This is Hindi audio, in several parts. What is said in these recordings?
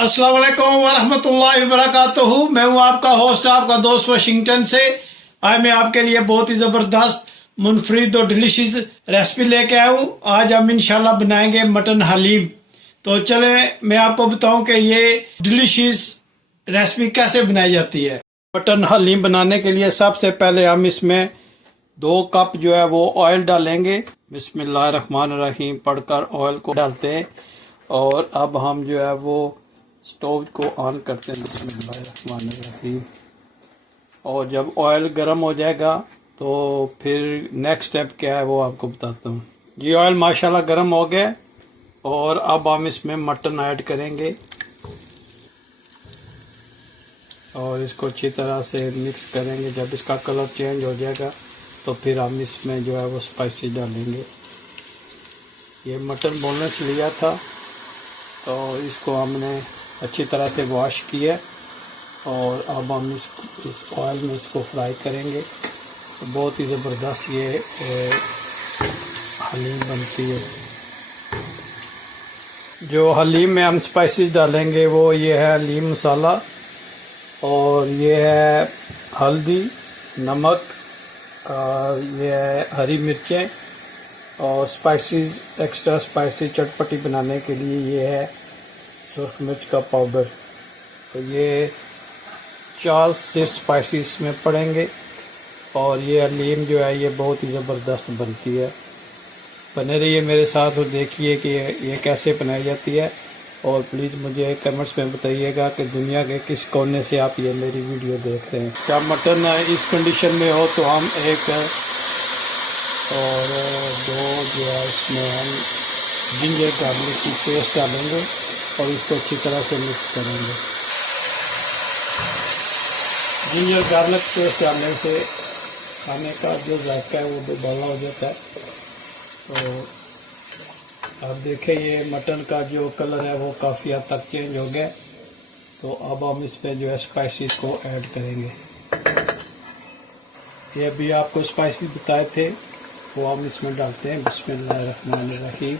अस्सलाम वालेकुम वरहमतुल्लाहि वबरकातुहू। मैं हूँ आपका होस्ट, आपका दोस्त वाशिंगटन से। आज मैं आपके लिए बहुत ही ज़बरदस्त मुनफरिद और डिलीशियस रेसिपी लेके आया हूँ। आज हम इंशाल्लाह बनाएंगे मटन हलीम। तो चले मैं आपको बताऊं कि ये डिलीशियस रेसिपी कैसे बनाई जाती है। मटन हलीम बनाने के लिए सबसे पहले हम इसमें 2 कप जो है वो ऑयल डालेंगे। बिस्मिल्लाहिर्रहमानिर्रहीम पढ़कर ऑयल को डालते हैं और अब हम जो है वो स्टोव को ऑन करते हैं। बिस्मिल्लाहिर्रहमानिर्रहीम। और जब ऑयल गर्म हो जाएगा तो फिर नेक्स्ट स्टेप क्या है वो आपको बताता हूँ। ये ऑयल माशाल्लाह गर्म हो गया और अब हम इसमें मटन ऐड करेंगे और इसको अच्छी तरह से मिक्स करेंगे। जब इसका कलर चेंज हो जाएगा तो फिर हम इसमें जो है वो स्पाइसी डालेंगे। ये मटन बोनलेस लिया था तो इसको हमने अच्छी तरह से वॉश किया और अब हम इस ऑयल में इसको फ्राई करेंगे। तो बहुत ही ज़बरदस्त ये हलीम बनती है। जो हलीम में हम स्पाइसेस डालेंगे वो ये है हलीम मसाला और ये है हल्दी, नमक, ये है हरी मिर्चें और स्पाइसेस, एक्स्ट्रा स्पाइसी चटपटी बनाने के लिए ये है सुर्ख मिर्च का पाउडर। तो ये 4 से स्पाइसेस में पड़ेंगे और ये हलीम जो है ये बहुत ही ज़बरदस्त बनती है। बने रहिए मेरे साथ और देखिए कि ये कैसे बनाई जाती है। और प्लीज़ मुझे कमेंट्स में बताइएगा कि दुनिया के किस कोने से आप ये मेरी वीडियो देख रहे हैं। जब मटन इस कंडीशन में हो तो हम 1 और 2 जो है इसमें हम जिंजर गार्लिक की पेस्ट डालेंगे और इसको अच्छी तरह से मिक्स करेंगे। जिंजर गार्लिक पेस्ट डालने से खाने का जो जायका है वो दोबारा हो जाता है। तो आप देखें ये मटन का जो कलर है वो काफ़ी हद तक चेंज हो गया। तो अब हम इसमें जो है स्पाइसेस को ऐड करेंगे। ये अभी आपको स्पाइसेस बताए थे वो हम इसमें डालते हैं। बिस्मिल्लाहिर्रहमानिर्रहीम।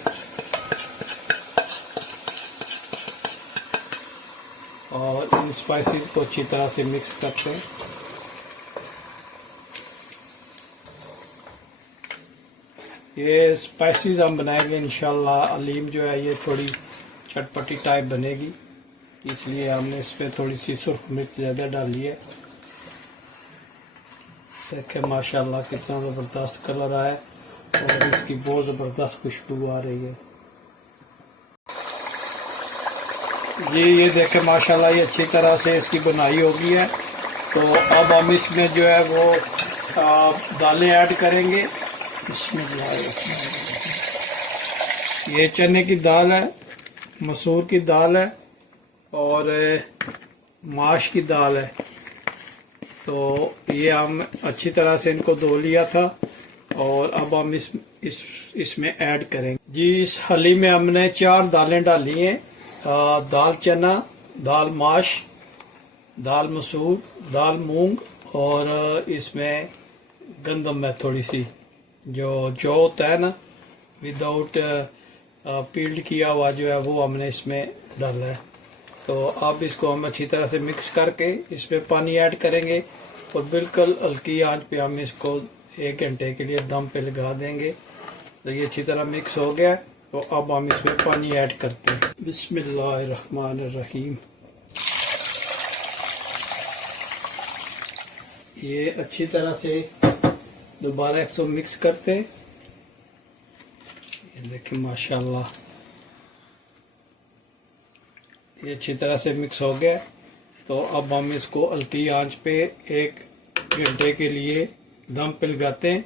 और इन स्पाइसेस को अच्छी तरह से मिक्स करते हैं। ये स्पाइसेस हम बनाएंगे इंशाल्लाह। हलीम जो है ये थोड़ी चटपटी टाइप बनेगी, इसलिए हमने इस पर थोड़ी सी सुर्ख मिर्च ज़्यादा डाली है। देखें माशाल्लाह कितना ज़बरदस्त कलर आया और इसकी बहुत ज़बरदस्त खुशबू आ रही है। ये देखें माशाल्लाह ये अच्छी तरह से इसकी बनाई हो गई है। तो अब हम इसमें जो है वो दालें ऐड करेंगे। इसमें ये चने की दाल है, मसूर की दाल है और माश की दाल है। तो ये हम अच्छी तरह से इनको धो लिया था और अब हम इसमें ऐड करेंगे। जी इस हलीम में हमने 4 दालें डाली हैं। दाल चना, दाल माश, दाल मसूर, दाल मूंग और इसमें गंदम है थोड़ी सी, जो जौ होता है ना विदाउट पील्ड किया हुआ जो है वो हमने इसमें डाला है। तो अब इसको हम अच्छी तरह से मिक्स करके इसमें पानी ऐड करेंगे और बिल्कुल हल्की आंच पे हम इसको 1 घंटे के लिए दम पे लगा देंगे। तो ये अच्छी तरह मिक्स हो गया तो अब हम इसमें पानी ऐड करते हैं। बिस्मिल्लाहिर्रहमानिर्रहीम। ये अच्छी तरह से दोबारा इसको मिक्स करते। ये देखिए माशाल्लाह ये अच्छी तरह से मिक्स हो गया। तो अब हम इसको हल्की आंच पे 1 घंटे के लिए दम पे लगाते हैं।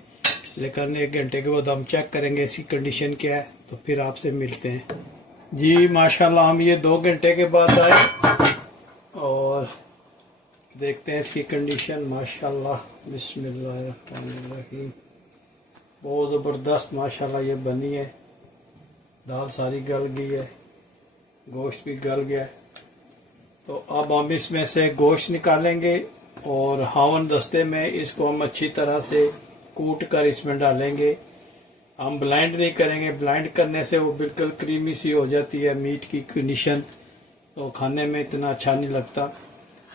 लेकिन 1 घंटे के बाद हम चेक करेंगे इसकी कंडीशन क्या है तो फिर आपसे मिलते हैं। जी माशाल्लाह हम ये 2 घंटे के बाद आए और देखते हैं इसकी कंडीशन। माशाल्लाह बिस्मिल्लाहिर्रहमानिर्रहीम बहुत ज़बरदस्त माशाल्लाह ये बनी है। दाल सारी गल गई है, गोश्त भी गल गया। तो अब हम इसमें से गोश्त निकालेंगे और हावन दस्ते में इसको हम अच्छी तरह से कूट कर इसमें डालेंगे। हम ब्लाइंड नहीं करेंगे, ब्लाइंड करने से वो बिल्कुल क्रीमी सी हो जाती है मीट की कंडीशन। तो खाने में इतना अच्छा नहीं लगता।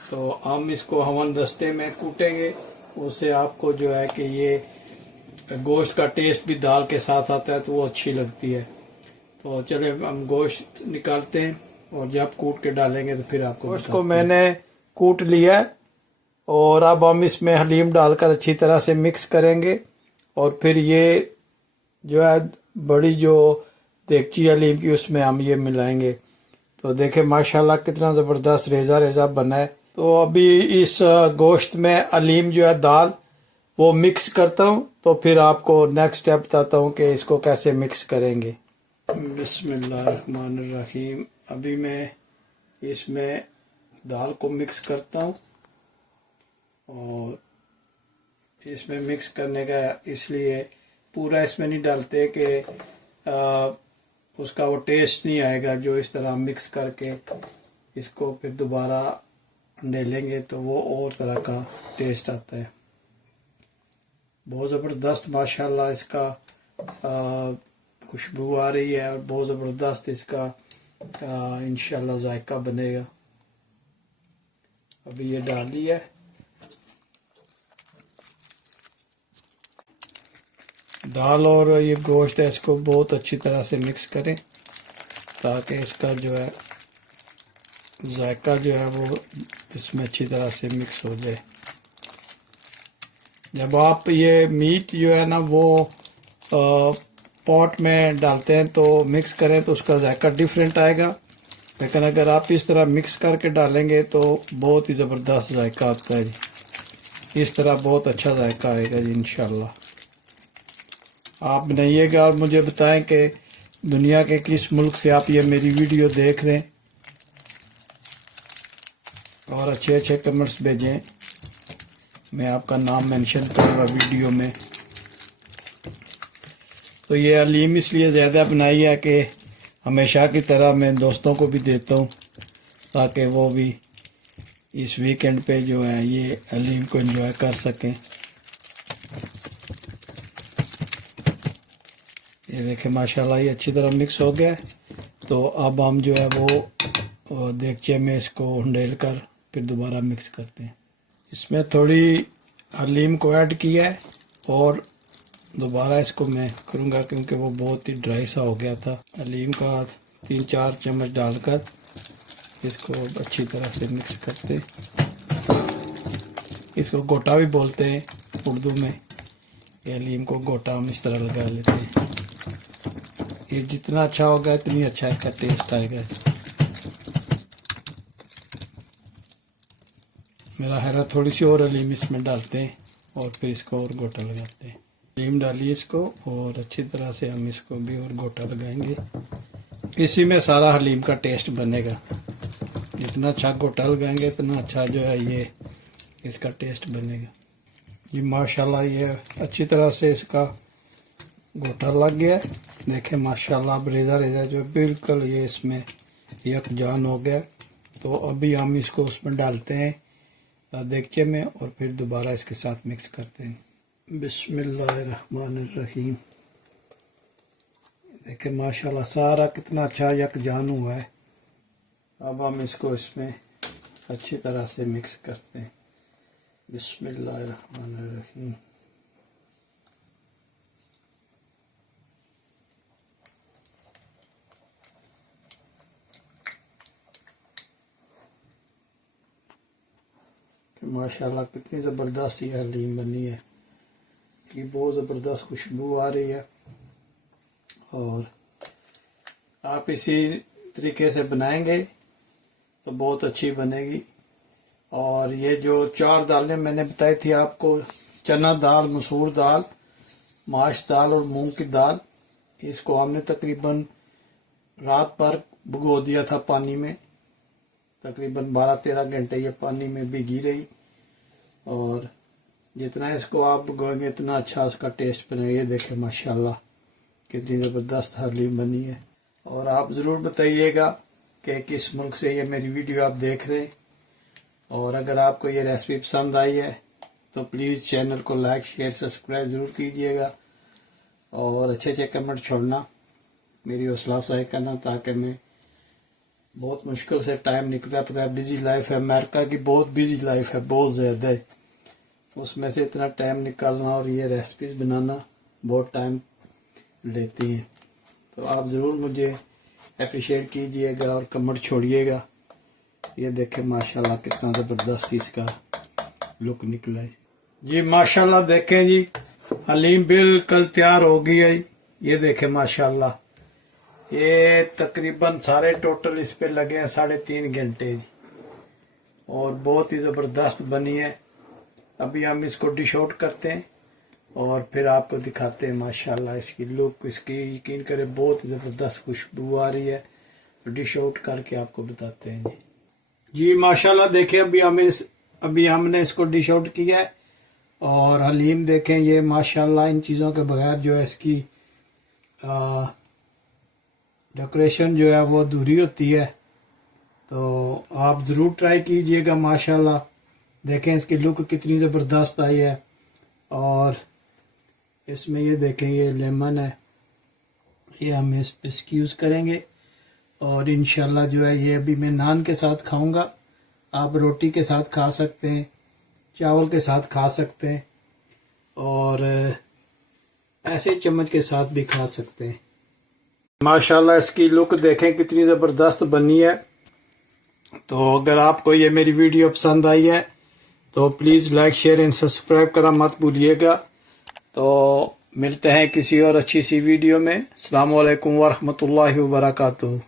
तो हम इसको हवन दस्ते में कूटेंगे, उससे आपको जो है कि ये गोश्त का टेस्ट भी दाल के साथ आता है तो वो अच्छी लगती है। तो चले हम गोश्त निकालते हैं और जब कूट के डालेंगे तो फिर आपको गोश्त को मैंने कूट लिया है और अब हम इसमें हलीम डालकर अच्छी तरह से मिक्स करेंगे। और फिर ये जो है बड़ी जो देगची हलीम की उसमें हम ये मिलाएंगे। तो देखें माशाल्लाह कितना ज़बरदस्त रेज़ा रेज़ा बना है। तो अभी इस गोश्त में हलीम जो है दाल वो मिक्स करता हूँ, तो फिर आपको नेक्स्ट स्टेप बताता हूँ कि इसको कैसे मिक्स करेंगे। बिस्मिल्लाहिर्रहमानिर्रहीम। अभी मैं इसमें दाल को मिक्स करता हूँ और इसमें मिक्स करने का इसलिए पूरा इसमें नहीं डालते कि उसका वो टेस्ट नहीं आएगा। जो इस तरह मिक्स करके इसको फिर दोबारा डालेंगे तो वो और तरह का टेस्ट आता है। बहुत ज़बरदस्त माशाल्लाह इसका खुशबू आ रही है और बहुत ज़बरदस्त इसका इंशाल्लाह जायका बनेगा। अभी ये डाल दिया है। दाल और ये गोश्त है इसको बहुत अच्छी तरह से मिक्स करें ताकि इसका जो है जायका जो है वो इसमें अच्छी तरह से मिक्स हो जाए। जब आप ये मीट जो है ना वो पॉट में डालते हैं तो मिक्स करें तो उसका जायका डिफरेंट आएगा, लेकिन अगर आप इस तरह मिक्स करके डालेंगे तो बहुत ही ज़बरदस्त जायका आता है जी। इस तरह बहुत अच्छा जायका आएगा जी इंशाल्लाह। आप बनाइएगा और मुझे बताएं कि दुनिया के किस मुल्क से आप ये मेरी वीडियो देख रहे हैं और अच्छे अच्छे कमेंट्स भेजें। मैं आपका नाम मेंशन करूँगा वीडियो में। तो ये हलीम इसलिए ज़्यादा बनाई है कि हमेशा की तरह मैं दोस्तों को भी देता हूँ ताकि वो भी इस वीकेंड पे जो है ये हलीम को एंजॉय कर सकें। ये देखें माशाल्लाह ये अच्छी तरह मिक्स हो गया है। तो अब हम जो है वो देगचे में इसको उंडेल कर फिर दोबारा मिक्स करते हैं। इसमें थोड़ी हलीम को ऐड किया है और दोबारा इसको मैं करूँगा क्योंकि वो बहुत ही ड्राई सा हो गया था। हलीम का 3-4 चम्मच डालकर इसको अच्छी तरह से मिक्स करते हैं। इसको गोटा भी बोलते हैं उर्दू में। ये हलीम को गोटा हम इस तरह लगा लेते हैं। ये जितना अच्छा होगा इतनी अच्छा इसका टेस्ट आएगा। मेरा हैरा थोड़ी सी और हलीम इसमें डालते हैं और फिर इसको और गोटा लगाते हैं। हलीम डालिए इसको और अच्छी तरह से हम इसको भी और गोटा लगाएंगे। इसी में सारा हलीम का टेस्ट बनेगा। जितना अच्छा गोटा लगाएंगे इतना अच्छा जो है ये इसका टेस्ट बनेगा। ये माशाल्लाह ये अच्छी तरह से इसका गोटा लग गया है। देखें माशाल्लाह अब रेज़ा रेज़ा जो बिल्कुल ये इसमें यकजान हो गया। तो अभी हम इसको उसमें डालते हैं देगचे में और फिर दोबारा इसके साथ मिक्स करते हैं। बिस्मिल्लाहिर्रहमानिर्रहीम। देखें माशाल्लाह सारा कितना अच्छा यकजान हुआ है। अब हम इसको इसमें अच्छी तरह से मिक्स करते हैं। बिस्मिल्लाहिर्रहमानिर्रहीम। माशाल्लाह कितनी ज़बरदस्त ये हलीम बनी है कि बहुत ज़बरदस्त खुशबू आ रही है। और आप इसी तरीके से बनाएंगे तो बहुत अच्छी बनेगी। और ये जो 4 दालें मैंने बताई थी आपको, चना दाल, मसूर दाल, माश दाल और मूंग की दाल, इसको हमने तकरीबन रात भर भिगो दिया था पानी में। तकरीबन 12-13 घंटे ये पानी में भीगी रही। और जितना इसको आप भिगोएंगे इतना अच्छा उसका टेस्ट बनेगा। ये देखें माशाल्लाह कितनी ज़बरदस्त हलीम बनी है। और आप ज़रूर बताइएगा कि किस मुल्क से ये मेरी वीडियो आप देख रहे हैं। और अगर आपको ये रेसिपी पसंद आई है तो प्लीज़ चैनल को लाइक, शेयर, सब्सक्राइब ज़रूर कीजिएगा और अच्छे अच्छे कमेंट छोड़ना, मेरी हौसला अफजाई करना ताकि मैं बहुत मुश्किल से टाइम निकला, पता है बिजी लाइफ है, अमेरिका की बहुत बिजी लाइफ है, बहुत ज़्यादा है। उसमें से इतना टाइम निकालना और ये रेसिपीज बनाना बहुत टाइम लेती हैं। तो आप ज़रूर मुझे अप्रिशिएट कीजिएगा और कमेंट छोड़िएगा। ये देखें माशाल्लाह कितना ज़बरदस्त इसका लुक निकला है जी। माशाल्लाह देखें जी, हलीम बिल्कुल तैयार हो गई है। ये देखें माशाल्लाह, ये तकरीबन सारे टोटल इस पे लगे हैं 3.5 घंटे जी, और बहुत ही ज़बरदस्त बनी है। अभी हम इसको डिश आउट करते हैं और फिर आपको दिखाते हैं माशाल्लाह इसकी लुक, इसकी यकीन करें बहुत ही ज़बरदस्त खुशबू आ रही है। तो डिश आउट करके आपको बताते हैं जी। माशाल्लाह देखें, अभी हमने इसको डिश आउट किया है और हलीम देखें, ये माशाल्लाह इन चीज़ों के बगैर जो है इसकी डेकोरेशन जो है वो अधूरी होती है। तो आप ज़रूर ट्राई कीजिएगा। माशाल्लाह देखें इसकी लुक कितनी ज़बरदस्त आई है। और इसमें ये देखें, ये लेमन है, ये हम इसकी यूज़ करेंगे और इंशाल्लाह जो है ये अभी मैं नान के साथ खाऊंगा। आप रोटी के साथ खा सकते हैं, चावल के साथ खा सकते हैं और ऐसे चम्मच के साथ भी खा सकते हैं। माशाल्लाह इसकी लुक देखें कितनी ज़बरदस्त बनी है। तो अगर आपको ये मेरी वीडियो पसंद आई है तो please like share and subscribe करना मत भूलिएगा। तो मिलते हैं किसी और अच्छी सी वीडियो में। अस्सलाम वालेकुम वरहमतुल्लाहि वबरकातुहू।